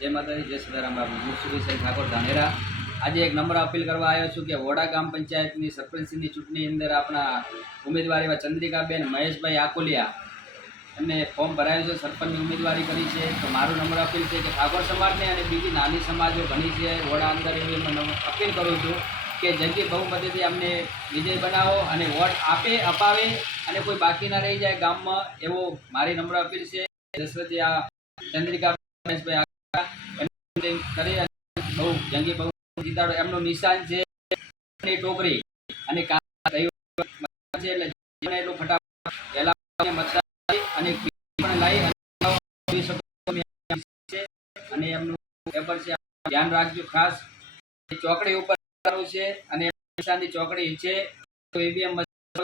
जय माता दी, जय सीताराम बाबू। હું સુરેશ ઠાકોર ધાનેરા આજે એક નમ્ર અપીલ કરવા આવ્યો છું કે વોડા ગામ પંચાયતની સરપંચની ચૂંટણી અંદર આપણા ઉમેદવાર એવા ચંદ્રિકાબેન મહેશભાઈ આકોલિયા એમને ફોર્મ ભરાયું છે, સરપંચની ઉમેદવારી કરી છે। તો મારું નમ્ર અપીલ છે કે ઠાકોર સમાજને અને બીજી નાની સમાજો ઘણી છે વોડા અંદર, એવી અપીલ કરું છું કે જંગી બહુમતીથી અમને વિજય બનાવો અને વોટ અપાવે અને કોઈ બાકી ના રહી જાય ગામમાં, એવો મારી નમ્ર અપીલ છે। દશરથી આ ચંદ્રિકા કરી બહુ જંગી બહુ જીતાડો એમનું નિશાન છે ટોકરી અને એટલું ફટાફટ પહેલા મતદાન અને પણ લઈ અને એમનું પેપર છે, ધ્યાન રાખજો ખાસ। ચોકડી ઉપર છે અને નિશાનની ચોકડી છે, તો ઈવીએમ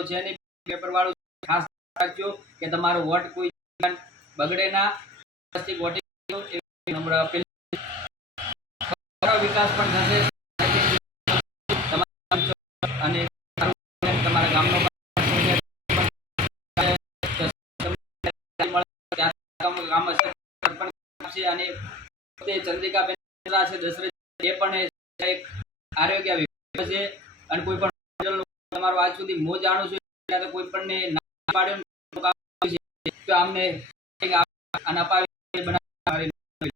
છે ને પેપર વાળું ખાસ રાખજો કે તમારો વોટ કોઈ બગડે ના। નમ્ર અપીલ, વિકાસ પણ થશે અને તમારા ગામનો ગામ હશે અને ચંદ્રિકાબેન છે દશરથ, એ પણ એક આરોગ્ય વિભાગ છે અને કોઈ પણ તમારું આજ સુધી હું જાણું છું કોઈ પણ ને ના પાડ્યો તો આમને અપાવી